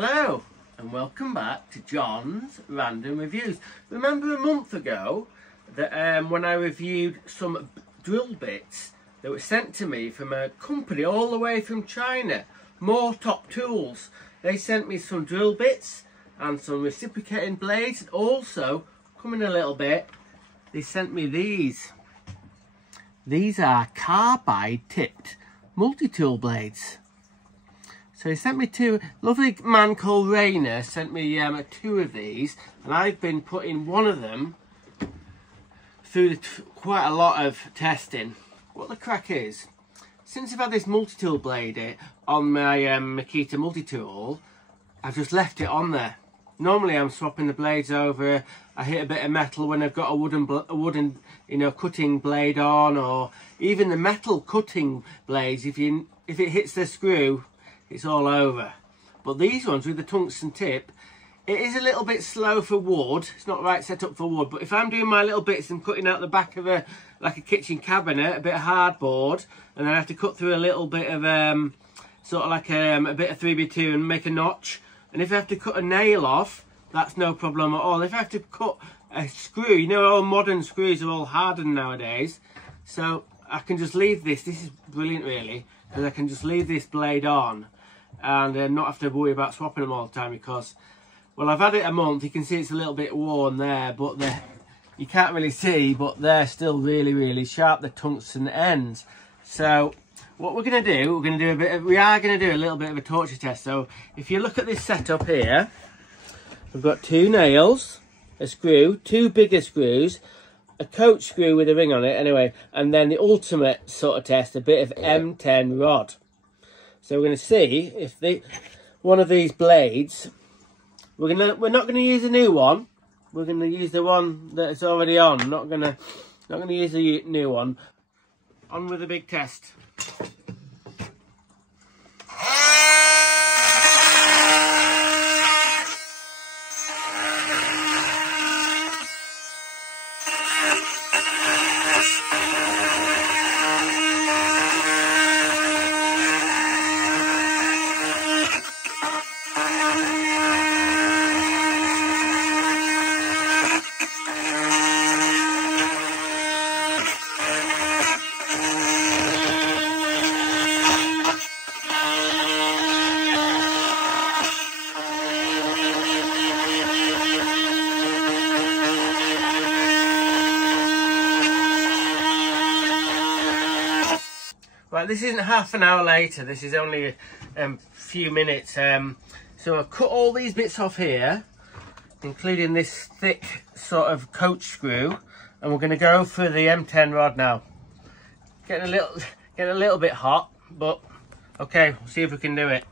Hello and welcome back to John's Random Reviews. Remember a month ago that when I reviewed some drill bits that were sent to me from a company all the way from China, Moretop Tools. They sent me some drill bits and some reciprocating blades, and also, coming a little bit, they sent me these. These are carbide tipped multi-tool blades. So he sent me two. Lovely man called Rainer sent me two of these, and I've been putting one of them through quite a lot of testing. What the crack is, since I've had this multi-tool blade on my Makita multi-tool, I've just left it on there. Normally I'm swapping the blades over. I hit a bit of metal when I've got a wooden cutting blade on, or even the metal cutting blades. If it hits the screw, it's all over. But these ones with the tungsten tip, it is a little bit slow for wood. It's not right set up for wood, but if I'm doing my little bits and cutting out the back of like a kitchen cabinet, a bit of hardboard, and then I have to cut through a little bit of sort of like a bit of 3x2 and make a notch, and if I have to cut a nail off, that's no problem at all. If I have to cut a screw, you know, all modern screws are all hardened nowadays, so I can just leave this. This is brilliant really, because I can just leave this blade on and not have to worry about swapping them all the time, because, well, I've had it a month. You can see it's a little bit worn there, but you can't really see, but they're still really sharp, the tungsten ends. So what we're going to do, we are going to do a little bit of a torture test. So if you look at this setup here, we've got two nails, a screw, two bigger screws, a coach screw with a ring on it anyway, and then the ultimate sort of test, a bit of M10 rod. So we're going to see if one of these blades, we're not going to use a new one. We're going to use the one that's already on. Not going to use a new one. On with the big test. Right, this isn't half an hour later, this is only a few minutes. So I've cut all these bits off here, including this thick sort of coach screw, and we're going to go for the M10 rod now. Getting a little bit hot, but okay, we'll see if we can do it.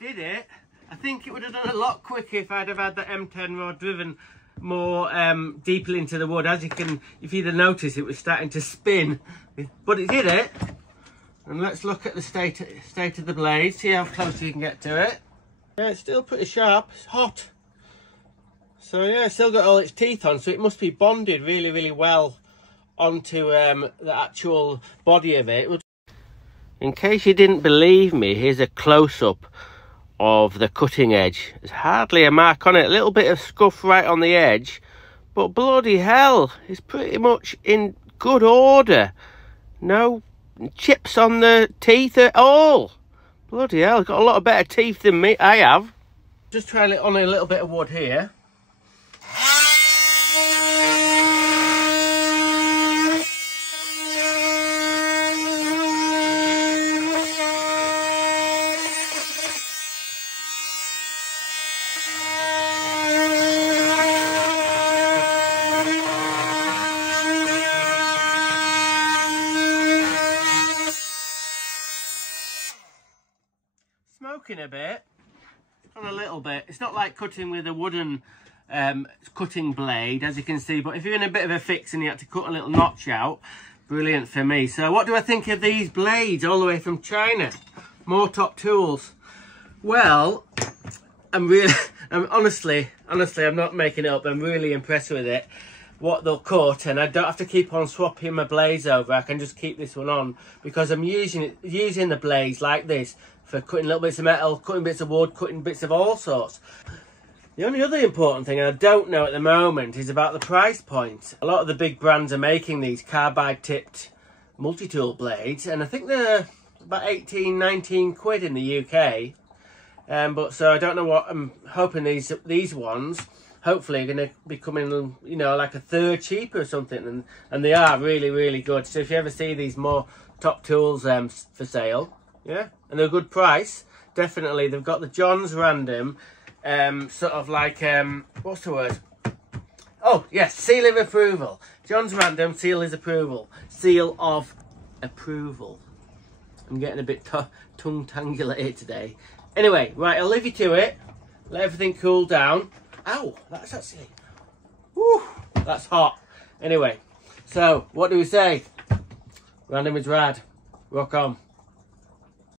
Did it. I think it would have done a lot quicker if I'd have had the M10 rod driven more deeply into the wood. As you can, if you'd have noticed, it was starting to spin, but it did it. And let's look at the state of the blade, see how close you can get to it. Yeah, it's still pretty sharp. It's hot. So yeah, it's still got all its teeth on, so it must be bonded really well onto the actual body of it. In case you didn't believe me, here's a close-up of the cutting edge. There's hardly a mark on it, a little bit of scuff right on the edge, but bloody hell, it's pretty much in good order. No chips on the teeth at all. Bloody hell, got a lot of better teeth than me. I have. Just try it on a little bit of wood here. smoking a bit. On a little bit. It's not like cutting with a wooden cutting blade, as you can see, but if you're in a bit of a fix and you have to cut a little notch out, brilliant for me. So what do I think of these blades all the way from China? Moretop Tools. Well, I'm honestly, I'm not making it up. I'm really impressed with it. What they'll cut, and I don't have to keep on swapping my blades over. I can just keep this one on because I'm using the blades like this for cutting little bits of metal, cutting bits of wood, cutting bits of all sorts. The only other important thing I don't know at the moment is about the price point. A lot of the big brands are making these carbide tipped multi-tool blades, and I think they're about 18, 19 quid in the UK. But so I don't know what, I'm hoping these ones hopefully are going to be coming, you know, like a third cheaper or something, and they are really, really good. So if you ever see these Moretop Tools for sale, yeah, and they're a good price, definitely. They've got the John's Random, sort of like, what's the word? Oh, yes, seal of approval. John's Random, seal of approval. Seal of approval. I'm getting a bit tongue-tangular here today. Anyway, right, I'll leave you to it. Let everything cool down. Ow, that's actually... Whew, that's hot. Anyway, so, what do we say? Random is rad. Rock on.